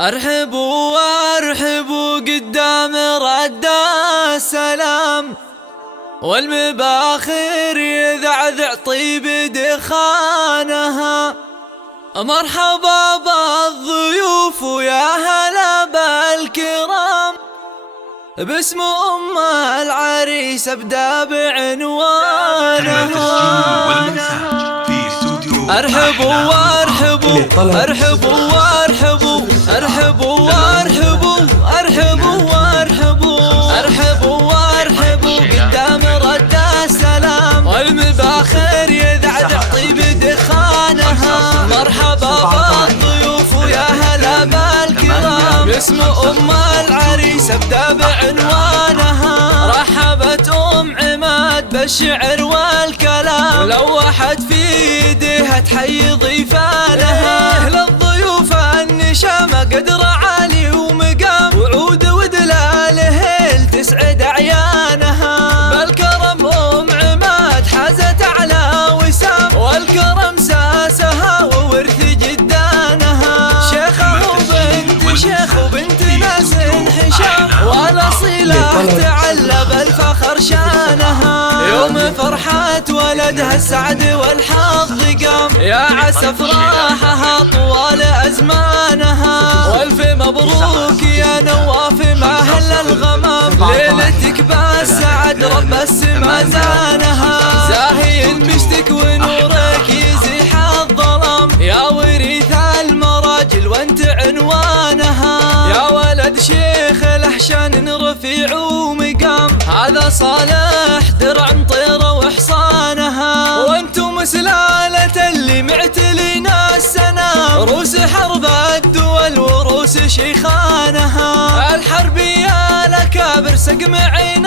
ارحبوا وارحبوا قدام رد السلام، والمباخر يذعذع طيب دخانها. مرحبا بالضيوف ويا هلا بالكرام، باسم أم العريس ابدأ بعنوانها. ارحبوا وارحبوا ارحبوا وارحبوا ارحبوا وارحبوا ارحبوا وارحبوا ارحبوا وارحبوا قدام رد السلام، والمباخر يذعذع طيب دخانها. مرحبا بالضيوف ويا هلا بالكرام، باسم أم العريس ابدأ بعنوانها. رحبت أم عماد بالشعر والكلام، ولوحت في يديها تحيي ضيفانها. للضيوف النشامة قدر عالي ومقام، وعود ودلاله تسعد أعيانها. بالكرم أم عماد حازت أعلى وسام، والكرم ساسها وورث جدانها. شيخة وبنت شيخ وبنت ناس حشام، والأصيلة تعلى بالفخر شانها. يوم فرحة ولدها السعد والحظ قام، يا عسى افراحها طوال أزمانها. والف مبروك يا نواف مع أهل الغمام، ليلتك بالسعد رب السما زانها. زاهي المشتك ونورك يزيح الظلام، يا وريث المراجل وانت عنوانها. يا ولد شيخ الأحشان رفيع ومقام، هذا صالح درع طيرة وحصانها. وانتم سلالة اللي معتلين السنام، روس حرب الدول وروس شيخانها. الحربية الأكابر سقم عين